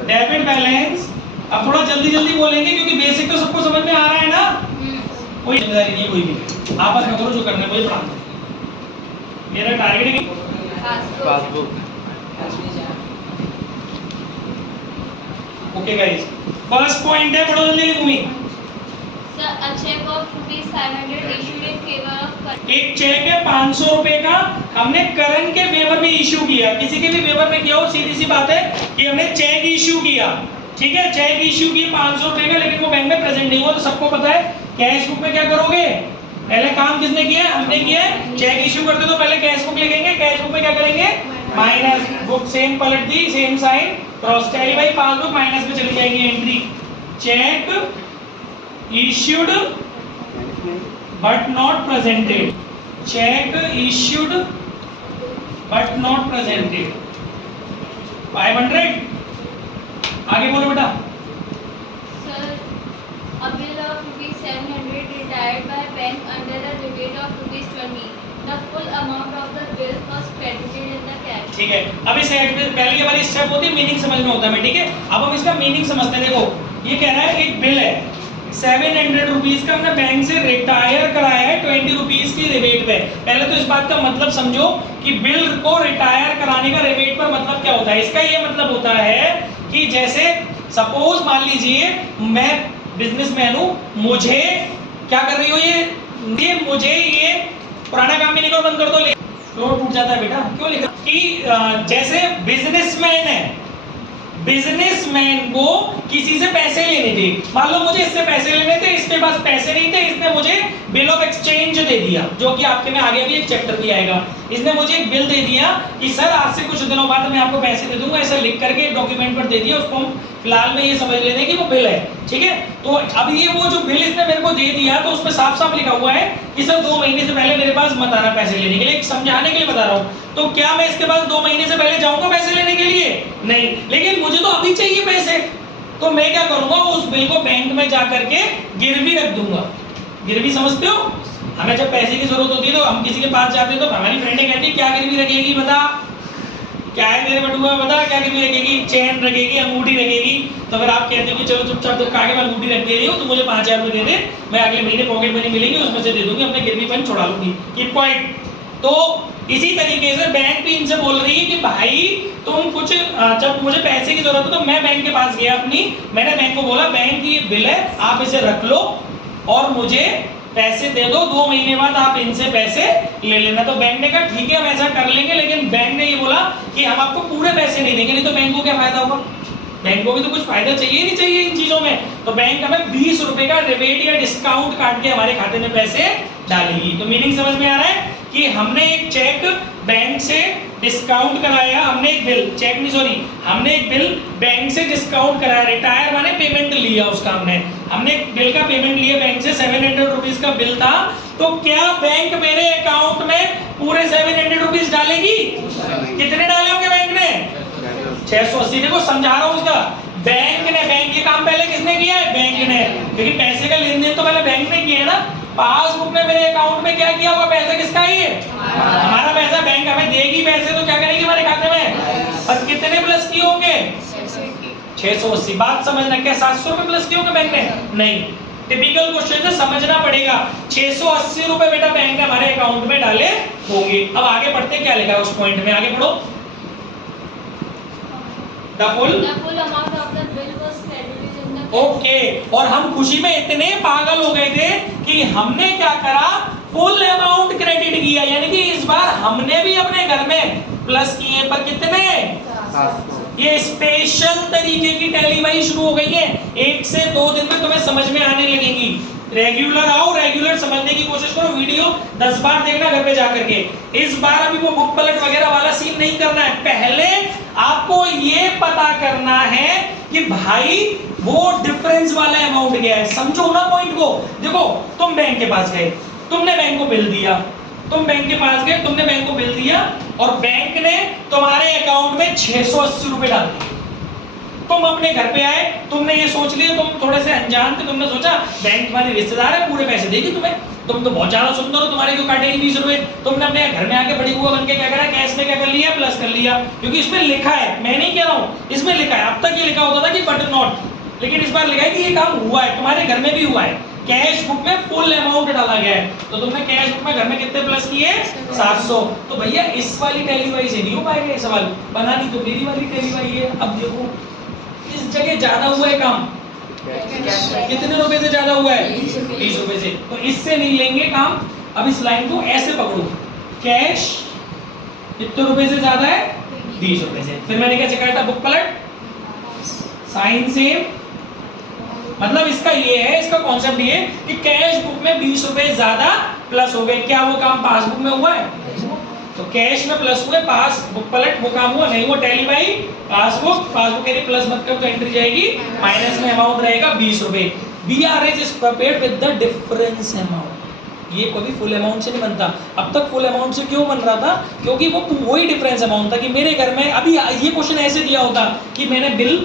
Debit balance. अब थोड़ा जल्दी जल्दी बोलेंगे क्योंकि बेसिक तो सबको समझ में आ रहा है ना। कोई जिम्मेदारी नहीं है कोई भी, आपस में करो जो करना है, मुझे पढ़ाना। मेरा टारगेट है passbook. Okay guys, first point है, पढ़ो जल्दी भूमि। A check of ₹500 issued in favor of एक चेक है 500 रुपए का, हमने करण के फेवर में इश्यू किया, किसी के भी फेवर में किया हो, सीधी सी बात है कि हमने चेक इश्यू किया, ठीक है, चेक इश्यू किया 500 रुपए का, लेकिन वो बैंक में प्रेजेंट नहीं हुआ, तो सबको पता है कैश बुक में क्या करोगे, पहले काम किसने किया है, हमने किया है। चेक इश्यू करते तो पहले कैश बुक लिखेंगे, कैश बुक में क्या करेंगे, माइनस, बुक सेम पलट दी, same sign, cross tally by passbook, minus में चली जाएगी entry, cheque issued but not presented, check issued but not presented, 500। आगे बोलो बेटा। Sir, a bill of ₹700 retired by bank under the rebate of ₹20. The full amount of the bill was credited in the cash. ठीक है, अब इस पहले की वाली स्टेप होती है, मीनिंग समझ में होता है, ठीक है। अब हम इसका मीनिंग समझते हैं। देखो ये कह रहा है एक बिल है 700 रुपीज का, हमने बैंक से रिटायर कराया है 20 रुपीज की रिबेट पे। पहले तो इस बात का मतलब समझो कि बिल को रिटायर कराने का रिबेट पर मतलब क्या होता है। इसका ये मतलब होता है कि जैसे सपोज मान लीजिए मैं बिजनेसमैन हूं, मुझे क्या कर रही हो, ये मुझे ये पुराना काम भी निकाल बंद कर दो, फ्लोर टूट जाता है बेटा, क्यों लिखा कि जैसे बिजनेसमैन है, बिजनेसमैन को किसी से पैसे लेने थे, मान लो मुझे इससे पैसे लेने थे, इसके पास पैसे नहीं थे, इसने मुझे बिल ऑफ एक्सचेंज दे दिया, जो कि आपके में आगे भी एक चैप्टर भी आएगा। इसने मुझे एक बिल दे दिया कि सर आज से कुछ दिनों बाद मैं आपको पैसे दे दूंगा, ऐसा लिख करके डॉक्यूमेंट पर दे दिया, उसको हम फिलहाल में ये समझ लेते हैं कि वो बिल है, ठीक है। तो अब ये वो जो बिल इसने मेरे को दे दिया, तो उसमें साफ साफ लिखा हुआ है कि सर 2 महीने से पहले मेरे पास मत आना पैसे लेने के लिए, समझाने के लिए बता रहा हूँ। तो क्या मैं इसके पास 2 महीने से पहले जाऊंगा पैसे लेने के लिए? नहीं, लेकिन मुझे तो अभी चाहिए पैसे, तो मैं क्या करूंगा, उस बिल को बैंक में जा करके गिरवी रख दूंगा। गिरवी समझते हो, हमें जब पैसे की जरूरत होती है तो हम किसी के पास जाते हैं, तो हमारी फ्रेंडें कहती है क्या गिरवी रखेगी बता, क्या है तेरे बटुआ बता, क्या गिरवी रखेगी, चेन रखेगी, अंगूठी रखेगी। तो फिर आप कहते हो कि चलो चुपचाप तो कागे में अंगूठी रख दे रही हो, तो मुझे 5000 रुपए दे दे, मैं अगले महीने पॉकेट मनी मिलेंगे उसमें से दे दूंगी, अपने गिरवी पेन छुड़ा लूंगी, की पॉइंट। तो इसी तरीके से बैंक भी इनसे बोल रही है कि भाई तुम कुछ जब मुझे पैसे की जरूरत है तो मैं बैंक के पास गया अपनी, मैंने बैंक को बोला बैंक ये बिल है आप इसे रख लो और मुझे पैसे दे दो, 2 महीने बाद आप इनसे पैसे ले लेना। तो बैंक ने कहा ठीक है हम ऐसा कर लेंगे, लेकिन बैंक ने ये बोला कि हम आपको पूरे पैसे नहीं देंगे, नहीं तो बैंक को क्या फायदा होगा, बैंक को भी तो कुछ फायदा चाहिए नहीं चाहिए इन चीजों में। तो बैंक हमें 20 रुपए का रिबेट या डिस्काउंट काट के हमारे खाते में पैसे डालेगी। तो मीनिंग समझ में आ रहा है कि हमने एक चेक बैंक से डिस्काउंट कराया, हमने एक बिल, चेक नहीं सॉरी, हमने एक बिल बैंक से डिस्काउंट कराया, रिटायर माने पेमेंट लिया उसका, हमने एक बिल का पेमेंट लिया बैंक से, 700 रुपीज का बिल था। तो क्या बैंक मेरे अकाउंट में पूरे 700 रुपीज डालेगी? कितने डाले होंगे बैंक ने? 680। देखो समझा रहा हूँ उसका, बैंक ने, बैंक ये काम पहले किसने किया है? बैंक ने, क्योंकि पैसे का लेन देन तो पहले बैंक ने किया है ना। पासबुक में मेरे अकाउंट में क्या किया होगा, पैसा किसका ही है? हमारा पैसा, बैंक हमें देगी पैसे तो क्या करेगी हमारे खाते में? और कितने प्लस किए होंगे? 680। बात समझना, क्या 700 रुपए प्लस किए होंगे बैंक ने? नहीं, टिपिकल क्वेश्चन से समझना पड़ेगा। 680 रुपए बेटा बैंक ने हमारे अकाउंट में डाले होंगे। अब आगे पढ़ते क्या लिखा है उस पॉइंट में, आगे पढ़ो। The full amount of the bill was credited in the cash. Okay, और हम खुशी में इतने पागल हो गए थे कि हमने क्या करा, फुल अमाउंट क्रेडिट किया, यानी कि इस बार हमने भी अपने घर में प्लस किए, पर कितने? ये स्पेशल तरीके की टैली भाई शुरू हो गई है, 1 से 2 दिन में तुम्हें समझ में आने लगेंगी। रेगुलर आओ, रेगुलर समझने की कोशिश करो, वीडियो 10 बार देखना घर पे जाकर के। इस बार अभी वो बुक पलट वगैरह वाला सीन नहीं करना है, पहले आपको ये पता करना है कि भाई वो डिफरेंस वाला अमाउंट क्या है, समझो ना पॉइंट को। देखो तुम बैंक के पास गए, तुमने बैंक को बिल दिया, तुम बैंक के पास गए, तुमने बैंक को बिल दिया और बैंक ने तुम्हारे अकाउंट में 680 रुपए डाल दिए। तुम अपने घर पे आए, तुमने ये सोच लिया, तुम थोड़े से अनजान थे, तुमने सोचा बैंक तुम्हारी रिश्तेदार है, पूरे पैसे देगी तुम्हें, तुम तो बहुत ज्यादा सुंदर हो, तुम्हारे क्यों काटेगी 20 रुपए। तुमने अपने घर में आके बड़ी बुआ बन के क्या करा, कैश में क्या कर लिया, प्लस कर लिया, क्योंकि इसमें लिखा है, मैं नहीं कह रहा हूँ, इसमें लिखा है। अब तक ये लिखा होता बट नॉट, लेकिन इस बार लिखा है कि ये काम हुआ है, तुम्हारे घर में भी हुआ है। कैश बुक में फुल अमाउंट डाला गया है, तो तुमने कैश बुक में घर में कितने प्लस किए 700। तो भैया इस वाली टैली वाई से नहीं हो पाएगा ये सवाल, बनानी तो मेरी वाली टैली वाई है। अब देखो इस जगह ज्यादा हुआ है काम, कितने रुपए से ज्यादा हुआ है 20 रुपए से, तो इससे नहीं लेंगे काम। अब इस लाइन को ऐसे पकड़ो, कैश कितने रुपए से ज्यादा है 20 रुपए से, फिर मैंने क्या चेक था बुक पलट साइन सेम, मतलब इसका ये है, इसका कॉन्सेप्ट ये कि कैश बुक में 20 रुपए ज्यादा प्लस हो गए, क्या वो काम पासबुक में हुआ है? तो कैश में प्लस हुए, पासबुक पलट वो काम हुआ नहीं हुआ, टैली बाई पासबुक, पासबुक के लिए प्लस मत करो तो एंट्री जाएगी माइनस में, अमाउंट रहेगा 20 रुपए। BRH is prepared with the difference amount, ये कभी फुल अमाउंट से नहीं बनता। अब तक फुल अमाउंट से क्यों बन रहा था? क्योंकि वो वही डिफरेंस अमाउंट था कि मेरे घर में अभी ये क्वेश्चन ऐसे दिया होता कि मैंने बिल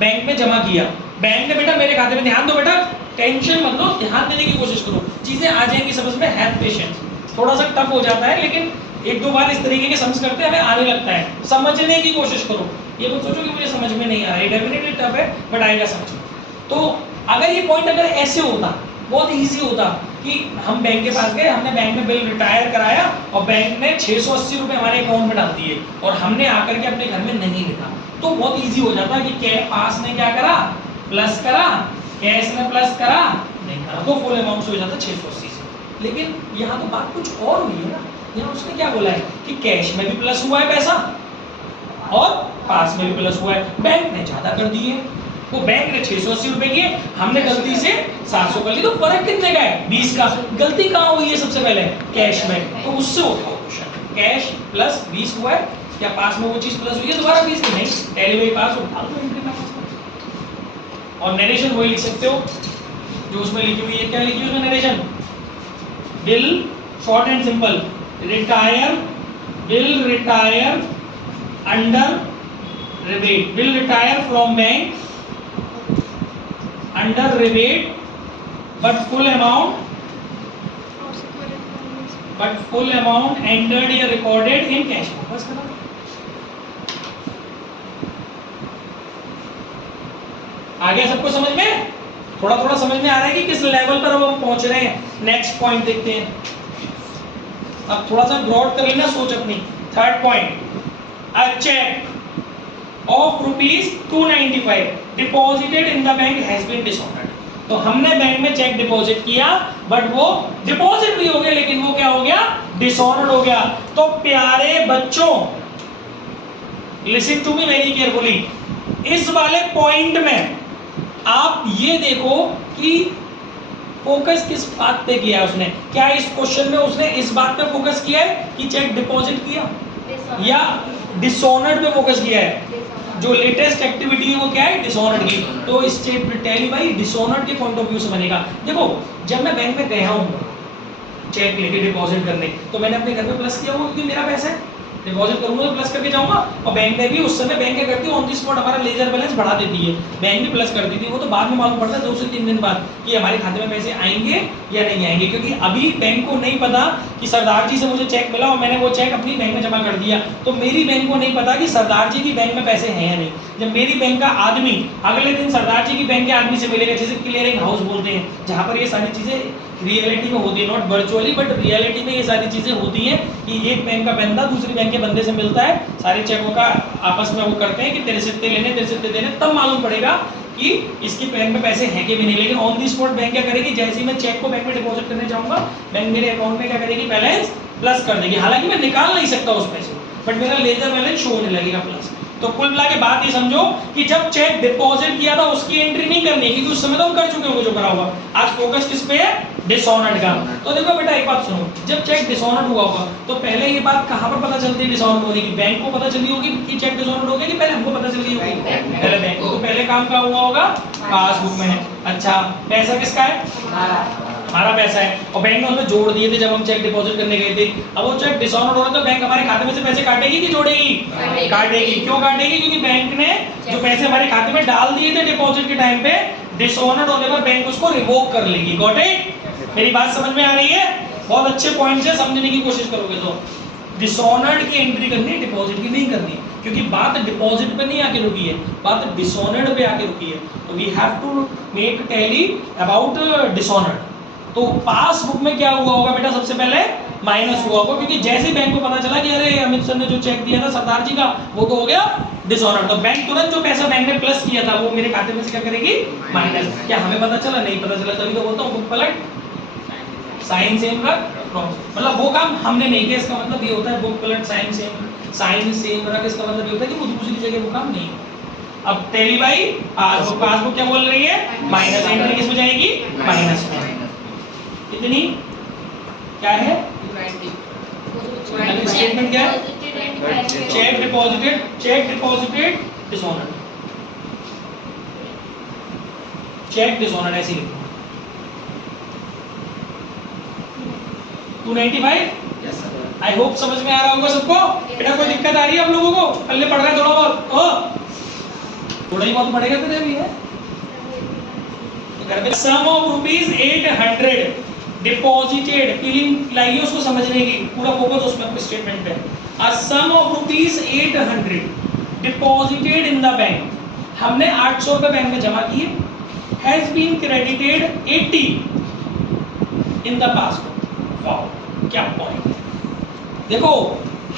बैंक में जमा किया, बैंक ने बेटा मेरे खाते में, ध्यान दो बेटा, टेंशन मत लो, ध्यान देने की कोशिश करो, चीजें आ जाएंगी समझ में, हैव पेशेंस। थोड़ा सा टफ हो जाता है लेकिन एक दो बार इस तरीके के सम्स करते हैं हमें आने लगता है, समझने की कोशिश करो। ये मत सोचो कि मुझे समझ में नहीं आ रहा है, डेफिनेटली टफ है बट आएगा समझ। तो अगर ये पॉइंट अगर ऐसे होता, बहुत इजी होता कि हम बैंक के पास गए, हमने बैंक में बिल रिटायर कराया और बैंक ने 680 रुपए हमारे अकाउंट में डाल दिए और हमने आकर के अपने घर में नहीं लिखा, तो बहुत इजी हो जाता कि पास ने क्या करा, प्लस करा, कैश ने प्लस करा नहीं करा, तो फुल अमाउंट हो जाता 680 से। लेकिन यहाँ तो बात कुछ और हुई है ना, यहाँ उसने क्या बोला है कि कैश में भी प्लस हुआ है पैसा और पास में भी प्लस हुआ है, बैंक ने ज्यादा कर दिए, वो बैंक ने 680 रुपए किए, हमने गलती से 700 कर ली, तो फर्क कितने का है 20 का। गलती कहाँ हुई है सबसे पहले कैश में, तो उससे उठाओ क्वेश्चन, कैश प्लस 20 हुआ है, क्या पास में वो चीज प्लस हुई है दोबारा 20 की? नहीं, टैली बाई पास उठा दो एंट्री में। और नरेशन वही लिख सकते हो जो उसमें लिखी हुई है, क्या लिखी है उसमें narration, bill short and simple, retire, bill retire under rebate, bill retire from bank under rebate but full amount entered या recorded in cash book, बस खत्म। आ गया सबको समझ में? थोड़ा थोड़ा समझ में आ रहा है कि किस लेवल पर अब हम पहुंच रहे हैं। नेक्स्ट पॉइंट देखते हैं, अब थोड़ा सा ब्रॉड कर लेना सोच अपनी। Third point, a cheque of ₹295 deposited in the bank has been dishonoured. तो हमने बैंक में चेक डिपॉजिट किया बट वो डिपॉजिट भी हो गया लेकिन वो क्या हो गया, डिसऑनर्ड हो गया। तो प्यारे बच्चों listen to me very carefully, इस वाले पॉइंट में आप ये देखो कि फोकस किस बात पे किया उसने। क्या इस क्वेश्चन में उसने इस बात पे फोकस किया है कि चेक डिपॉजिट किया या डिसऑनर्ड पे फोकस किया है? जो लेटेस्ट एक्टिविटी है वो क्या है, डिसऑनर्ड की। तो स्टेट टैली बाई डिसऑनर्ड के पॉइंट ऑफ व्यू से बनेगा। देखो जब मैं बैंक में गया हूँ चेक लेके डिपॉजिट करने, तो मैंने अपने घर में प्लस किया हुआ क्योंकि मेरा पैसा है, डिपॉजिट करूंगा तो प्लस करके जाऊंगा। और बैंक ने भी उस समय बैंक क्या करती है, ऑन दी स्पॉट हमारा लेजर बैलेंस बढ़ा देती है, बैंक भी प्लस कर देती है। वो तो बाद में मालूम पड़ता है 2 से 3 दिन बाद कि हमारे खाते में पैसे आएंगे या नहीं आएंगे, क्योंकि अभी बैंक को नहीं पता कि सरदार जी से मुझे चेक मिला और मैंने वो चेक अपनी बैंक में जमा कर दिया, तो मेरी बैंक को नहीं पता कि सरदार जी की बैंक में पैसे हैं या नहीं। जब मेरी बैंक का आदमी अगले दिन सरदार जी की बैंक के आदमी से मिलेगा, जैसे क्लियरिंग हाउस बोलते हैं, जहाँ पर ये सारी चीजें रियलिटी में होती है, नॉट वर्चुअली बट रियलिटी में ये सारी चीजें होती हैं कि एक बैंक का बंदा दूसरी बैंक के बंदे से मिलता है, सारे चेकों का आपस में वो करते हैं कि तेरे से इतने लेने, तेरे से इतने देने, तब मालूम पड़ेगा कि इसकी बैंक में पैसे हैं कि भी नहीं। लेकिन ऑन दी स्पॉट बैंक क्या करेगी, जैसे ही मैं चेक को बैंक में डिपॉजिट करने जाऊंगा, बैंक मेरे अकाउंट में क्या करेगी, बैलेंस प्लस कर देगी। हालांकि मैं निकाल नहीं सकता उस पैसे, बट मेरा लेजर बैलेंस शो होने लगेगा प्लस। तो कुल मिला के बात ये समझो कि जब चेक डिपॉजिट किया था उसकी एंट्री नहीं करनी, क्योंकि उस समय तो हम कर चुके होंगे जो करा हुआ। आज फोकस किस पे है, डिसऑनर्ड का। तो देखो बेटा एक बात सुनो, जब चेक डिसऑनर्ड हुआ होगा तो पहले ये बात कहाँ पर पता चलती है डिसऑनर्ड होने की, बैंक को पता चली होगी कि चेक डिसऑनर्ड हो गया, कि पहले हमको पता चल गई होगी, पहले बैंक को। तो पहले काम कहाँ हुआ होगा, पासबुक में है। अच्छा पैसा किसका है, हमारा पैसा है, और बैंक ने उसमें जोड़ दिए थे जब हम चेक डिपॉजिट करने गए थे। अब वो चेक डिसऑनर्ड हो रहा है तो बैंक हमारे खाते में से पैसे काटेगी कि जोड़ेगी, काटेगी। क्यों काटेगी, क्योंकि बैंक ने जो पैसे हमारे खाते में डाल दिए थे डिपॉजिट के टाइम पे, डिसऑनर्ड होने पर बैंक उसको रिवोक कर लेगी। Got it? मेरी बात समझ में आ रही है? बहुत अच्छे पॉइंट है, समझने की कोशिश करोगे तो डिसऑनर्ड की एंट्री करनी है, डिपॉजिट की नहीं करनी। क्योंकि बात डिपॉजिट पे नहीं आके रुकी है, बात डिसऑनर्ड पे आके रुकी है। तो we have to make tally about dishonoured. तो पासबुक में क्या हुआ होगा बेटा, सबसे पहले माइनस हुआ होगा, क्योंकि जैसे बैंक को पता चला कि अरे अमित सर ने जो चेक दिया था सरदार जी का वो तो हो गया डिसऑनर्ड, तो बैंक तुरंत जो पैसा बैंक ने प्लस किया था वो मेरे खाते में से क्या करेगी, माइनस। क्या हमें पता चला? नहीं पता चला, तभी तो बोलता हूँ बुक पलट साइन सेम रख क्रॉस। मतलब वो काम हमने नहीं किया, इसका मतलब ये होता है बुक पलट साइन सेम रख, इसका मतलब ये होता है कि वो दूसरी जगह वो काम नहीं। अब टैली बाई पासबुक क्या बोल रही है, माइनस, एंट्री किस में जाएगी, माइनस में। कितनी क्या है स्टेटमेंट, क्या है, cheque deposited dishonoured, cheque dishonoured ऐसे लिखो। 295 आई होप समझ में आ रहा होगा सबको। बेटा कोई दिक्कत आ रही है आप लोगों को? पहले पढ़ रहे हैं थोड़ा बहुत, थोड़ा ही बहुत पढ़ेगा तो भी है। तो घर पे सम ऑफ ₹800 डिपॉजिटेड, फीलिंग लाइए उसको समझने की, पूरा फोकस उसमें आपके स्टेटमेंट पे। A sum of ₹800 deposited in the bank, हमने 800 रुपए बैंक में जमा किए, has been credited 80 in the passbook. Wow क्या पॉइंट। देखो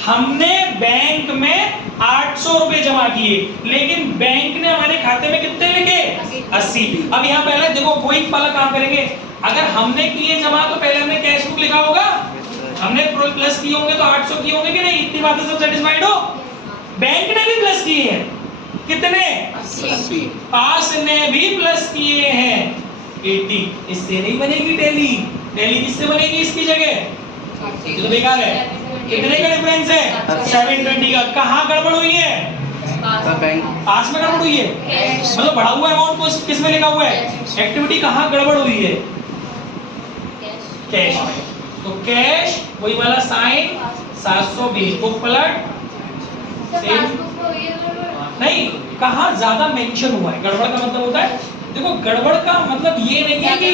हमने बैंक में 800 रुपए जमा किए, लेकिन बैंक ने हमारे खाते में कितने लिखे, 80। अब यहाँ पहले देखो वही वाला काम करेंगे। अगर हमने किए जमा तो पहले हमने कैश बुक लिखा होगा, हमने प्लस किए होंगे तो 800 किए होंगे कि नहीं, इतनी बातें सब सेटिस्फाइड हो। बैंक ने भी प्लस किए हैं, कितने, 80। पास ने भी प्लस किए हैं 80। इससे नहीं बनेगी टैली, टैली किससे बनेगी इसकी जगह, ये तो बेकार है। कितने का डिफरेंस है, 720 का। कहाँ गड़बड़ हुई है, पास में गड़बड़ हुई है, मतलब बढ़ा हुआ अमाउंट को किस में लिखा हुआ है, एक्टिविटी कहाँ गड़बड़ हुई है, कैश में। तो कैश वही वाला साइन 720, बुक पलट नहीं, कहाँ ज्यादा मेंशन हुआ है। गड़बड़ का मतलब होता है, देखो गड़बड़ का मतलब ये नहीं है कि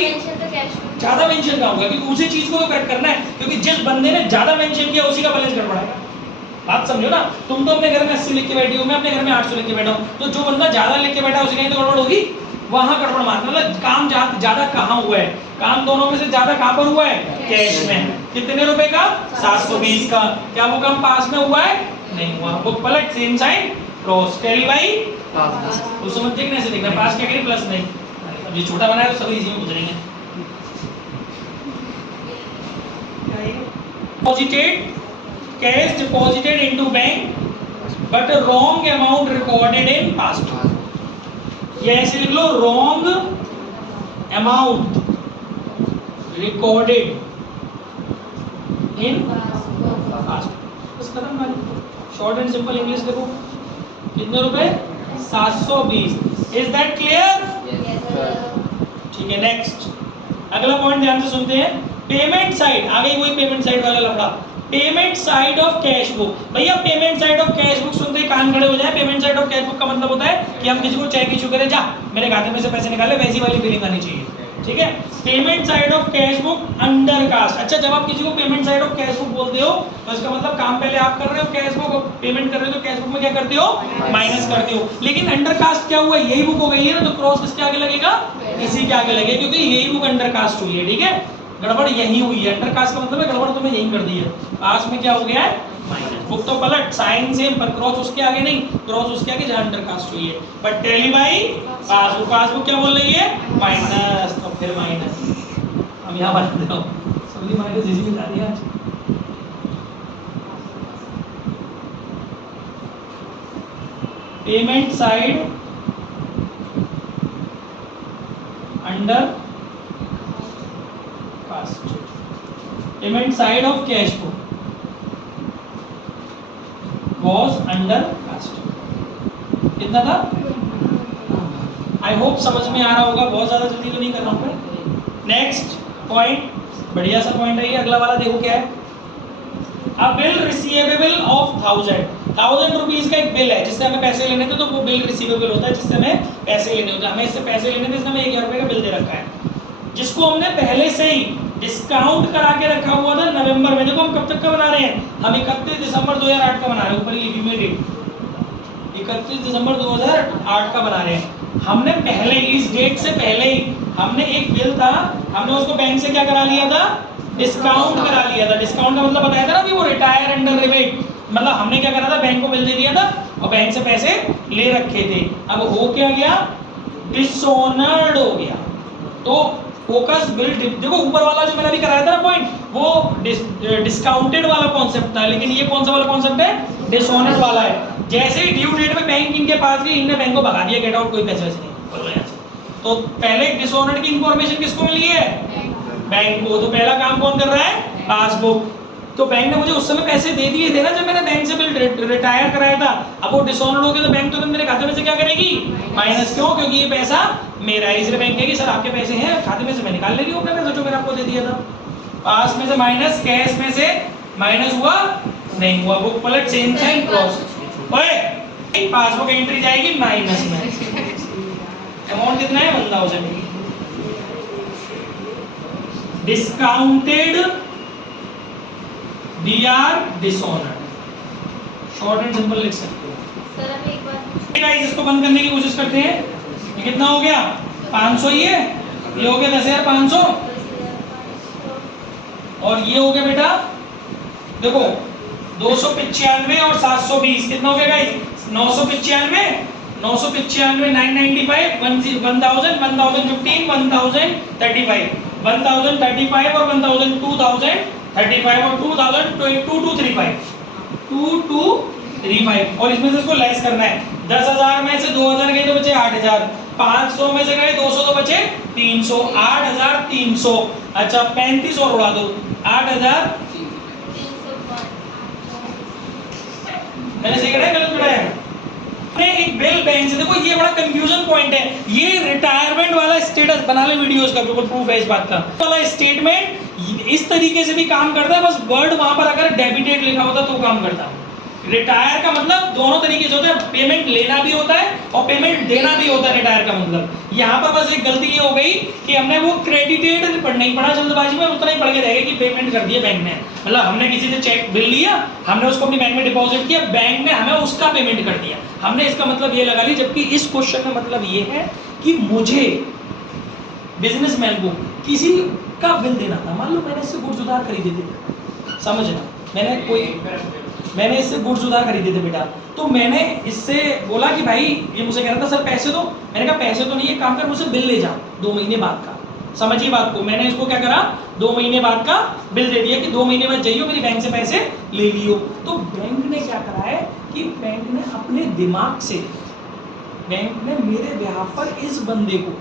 ज्यादा मेंशन का होगा, क्योंकि उसी चीज को तो करेक्ट करना है, क्योंकि जिस बंदे ने ज्यादा मेंशन किया उसी का बैलेंस गड़बड़ है। बात समझो ना, तुम तो अपने घर में 80 लिख के बैठी हो, मैं अपने घर में 800 लिख के बैठा हूँ, तो जो बंदा ज्यादा लिख के बैठा है उसी कहीं तो गड़बड़ होगी, वहां गड़बड़ मारना। मतलब काम ज्यादा कहाँ हुआ है, काम दोनों में से ज्यादा कहाँ पर हुआ है, कैश में। कितने रुपए का, 720 का। क्या वो काम पास में हुआ है, नहीं हुआ। बुक पलट same sign cross, tally by तो समझ देखने से देखना, पास क्या करें, प्लस नहीं। अब ये छोटा बनाया तो सब इजी में गुजरेंगे। Deposited, cash deposited into bank but wrong amount recorded in passbook. ये ऐसे लिख लो, wrong amount recorded in passbook. बस खत्म बात, शॉर्ट एंड सिंपल इंग्लिश देखो। कितने रुपए, 720। Is that clear? ठीक है, नेक्स्ट अगला पॉइंट ध्यान से सुनते हैं। पेमेंट साइड, आ गई वही पेमेंट साइड वाला लफड़ा। Payment side of cash book. भैया payment side of cash book सुनते ही कान खड़े हो जाए। Payment side of cash book का मतलब होता है कि हम किसी को चेक इशू करें, जा मेरे खाते में से पैसे निकाले, वैसी वाली फीलिंग आनी चाहिए। ठीक है, payment side of cash book undercast. अच्छा, जब आप किसी को payment side of cash book बोलते हो तो इसका मतलब काम पहले आप कर रहे हो, कैश बुक पेमेंट कर रहे हो, तो कैश बुक में क्या करते हो, माइनस करते हो। लेकिन अंडर कास्ट क्या हुआ, यही बुक हो गई है ना, तो क्रॉस किसके आगे लगेगा, इसी के आगे लगेगा, क्योंकि यही बुक अंडर कास्ट हुई है। ठीक है, गड़बड़ यही हुई है, अंडर कास्ट का मतलब है गड़बड़ तुम्हें यही कर दी है। पास में क्या हो गया है, माइनस। बुक तो पलट साइन सेम, पर क्रॉस उसके आगे नहीं, क्रॉस उसके आगे जहां अंडर कास्ट हुई है। But tally by passbook, passbook क्या बोल रही है, माइनस, तो फिर माइनस। अब यहाँ बता दे रहा हूँ, सभी माइनस इसी में डाली आज। Payment side undercast, payment side of cash book was undercast. कितना था, आई होप समझ में आ रहा होगा, बहुत ज्यादा जल्दी तो नहीं कर रहा हूँ। नेक्स्ट पॉइंट, बढ़िया सा पॉइंट है ये। अगला वाला देखो क्या है, अ बिल रिसीवेबल ऑफ 1000 रुपीज का एक बिल है जिससे हमें पैसे लेने थे, तो वो बिल रिसीवेबल होता है जिससे हमें पैसे लेने होते हैं। हमें इससे पैसे लेने थे, इसने हमें 1000 रुपए का बिल दे रखा है, जिसको हमने पहले से ही डिस्काउंट करा के रखा हुआ था नवंबर में। देखो हम कब तक का बना रहे हैं, हम 31 दिसंबर 2008 का बना रहे हैं, ऊपर लिखी हुई डेट। 31 दिसंबर 2008 का बना रहे हैं। हमने पहले इस डेट से पहले ही हमने एक बिल था, हमने उसको बैंक से क्या करा लिया था, डिस्काउंट करा लिया था। डिस्काउंट का मतलब बताया था ना कि वो रिटायर अंडर रिबेट, मतलब हमने क्या करा था, बैंक को बिल दे दिया था और बैंक से पैसे ले रखे थे। अब हो क्या गया, डिसऑनर्ड हो गया। तो फोकस बिल, देखो ऊपर वाला जो मैंने अभी कराया था ना पॉइंट, वो डिस्काउंटेड वाला कॉन्सेप्ट था, लेकिन ये कौन सा वाला कॉन्सेप्ट है, डिसऑनर्ड वाला है। जैसे ही ड्यू डेट में बैंक इनके पास गई, इनने बैंक को भगा दिया, गेट आउट, कोई पैसे वैसे नहीं, बोलो यहाँ से। तो पहले डिसऑनर्ड की इंफॉर्मेशन किसको मिली है, बैंक को। तो पहला काम कौन कर रहा है, पासबुक। तो बैंक ने मुझे उस समय पैसे दे दिए थे ना जब मैंने बैंक से बिल रिटायर कराया था। अब वो डिसऑनर्ड हो गया तो बैंक तुरंत मेरे खाते में से क्या करेगी, माइनस। क्यों, क्योंकि ये पैसा मेरा है। इसलिए बैंक कहेगी सर आपके पैसे हैं खाते में से, मैं निकाल ले रही हूँ अपने पैसे जो मैंने आपको दे दिया था। पास में से माइनस, कैश में से माइनस हुआ नहीं हुआ, बुक पलट, सेम साइन, क्रॉस। ओए पासबुक एंट्री जाएगी माइनस में। अमाउंट कितना है, 1000। Discounted DR dishonoured, short and simple लिख सकते हो। सर अब एक बार गाइस इसको बंद करने की कोशिश करते हैं। ये कितना हो गया, 500 ही है, ये हो गया 10,500 और ये हो गया बेटा देखो 295 और 720 कितना हो गया गाइस, 995, 995, 995, 1000, 1015, 1035, 1035 और 1000, 2035 और 2000, 2235 और इसमें से इसको लेस करना है। 10,000 में से 2,000 गए तो बचे 8,000, 500 में से गए 200 तो बचे 300, 8,300। अच्छा 35 और उड़ा दो, 8,000। मैंने सही करा है, गलत पढ़ाया है? एक बिल बैंक से, देखो ये बड़ा कंफ्यूजन पॉइंट है। ये रिटायरमेंट वाला स्टेटस बना ले वीडियोस का, बिल्कुल प्रूफ है इस बात का। वाला स्टेटमेंट इस तरीके से भी काम करता है, बस वर्ड वहां पर अगर डेबिटेड लिखा होता तो काम करता। रिटायर का मतलब दोनों तरीके से होता है, पेमेंट लेना भी होता है और पेमेंट देना भी होता है। रिटायर का मतलब यहाँ पर बस एक गलती ये हो गई कि हमने वो क्रेडिटेड नहीं पढ़ा जल्दबाजी में, उतना ही पढ़ के रह गए कि पेमेंट कर दिया बैंक ने। मतलब हमने किसी से चेक बिल लिया, हमने उसको अपनी बैंक में डिपॉजिट किया, बैंक ने हमें उसका पेमेंट कर दिया, हमने इसका मतलब ये लगा ली। जबकि इस क्वेश्चन में मतलब ये है कि मुझे बिजनेसमैन को किसी का बिल देना था। मान लो मैंने इससे गुड्स उधार खरीदे थे, समझना, मैंने इससे गुड्स उधार खरीदे थे बेटा। तो मैंने इससे बोला कि भाई, ये मुझे कह रहा था सर पैसे दो। मैंने कहा पैसे तो नहीं, एक काम कर मुझसे बिल ले जा 2 महीने बाद का। समझिए बात को, मैंने इसको क्या करा, 2 महीने बाद का बिल दे दिया कि 2 महीने बाद जाइयो मेरी बैंक से पैसे ले लियो। तो बैंक ने क्या करा है कि बैंक ने अपने दिमाग से, बैंक ने मेरे बिहाफ पर इस बंदे को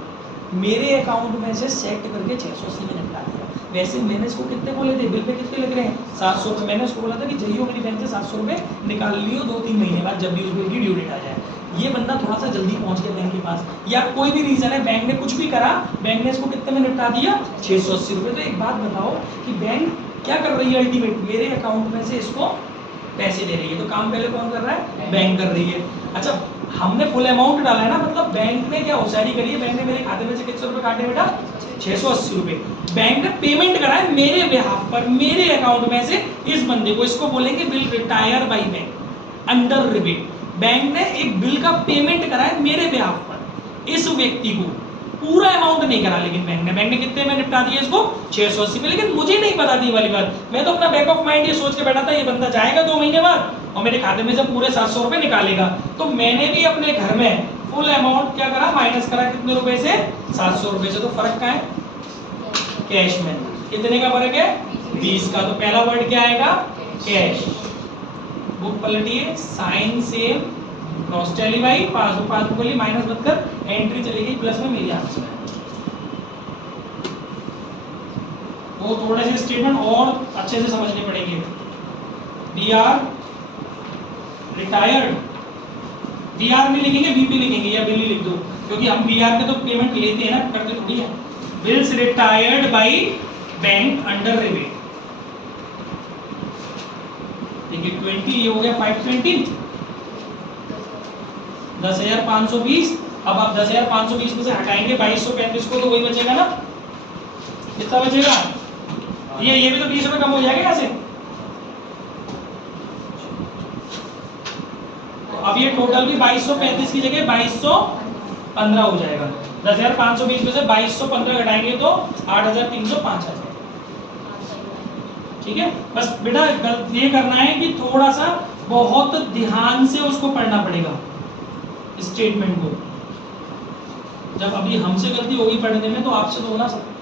मेरे अकाउंट में से सेट करके 680 में निपटा दिया। वैसे मैंने इसको कितने बोले थे, बिल पे कितने लग रहे हैं, 700 रुपये। मैंने उसको बोला था कि जाइयो मेरी बैंक से 700 रुपये निकाल लियो 2-3 महीने बाद, जब भी उस बिल की ड्यू डेट आ जाए। ये बंदा थोड़ा सा जल्दी पहुंच गया बैंक के पास, या कोई भी रीजन है, बैंक ने कुछ भी करा, बैंक ने इसको कितने में निपटा दिया, 680 रुपये। तो एक बात बताओ कि बैंक क्या कर रही है, अल्टीमेट मेरे अकाउंट में से इसको पैसे दे रही है। तो काम पहले कौन कर रहा है, बैंक कर रही है। अच्छा हमने फुल अमाउंट डाला है ना, मतलब बैंक ने क्या होशियारी करी है, बैंक ने मेरे खाते में से कितने रुपए काटे बेटा, 680 रुपए। बैंक ने पेमेंट करा है मेरे बिहाफ पर, मेरे अकाउंट में से इस बंदे को, इसको बोलेंगे bill retire by bank under rebate. Bank ने एक बिल का पेमेंट करा है मेरे बिहाफ पर, इस व्यक्ति को पूरा अमाउंट नहीं करा, लेकिन बैंक ने कितने में निपटा दिया इसको, 680 में। लेकिन मुझे नहीं पता थी वाली बात, मैं तो अपना बैक ऑफ माइंड ये सोच के बैठा था ये बंदा जाएगा 2 महीने बाद और मेरे खाते में से पूरे 700 रुपए निकालेगा। तो मैंने भी अपने घर में फुल अमाउंट क्या करा, माइनस करा कितने रुपए से, 700 रुपए से। तो फर्क क्या है, कैश में कितने का फर्क है, 20 का। तो पहला वर्ड क्या आएगा, कैश। बुक पलटिए, sign same, cross tally by, passbook वाली माइनस मत कर, एंट्री चली गई प्लस में, मिल गया आंसर। वो थोड़े से स्टेटमेंट और अच्छे से समझने पड़ेंगे। DR रिटायर्ड, DR नहीं लिखेंगे, BP लिखेंगे या बिल लिख दो, क्योंकि हम BR के तो पेमेंट लेते हैं ना, करते थोड़ी है। Bills retired by bank under rebate, देखिए 20, ये हो गया 520, 10,520। अब आप 10,520 में से हटाएंगे 2235 को, तो वही बचेगा ना, कितना बचेगा, ये भी तो 30 रुपए कम हो जाएगा यहाँ से। अब ये टोटल भी 2235 की जगह 2215 हो जाएगा। 10,520 में से 2215 घटाएंगे तो 8,305 आ जाएगा। ठीक है, बस बेटा ये करना है कि थोड़ा सा बहुत ध्यान से उसको पढ़ना पड़ेगा स्टेटमेंट को। जब अभी हमसे गलती होगी पढ़ने में तो आपसे तो हो ना सकता।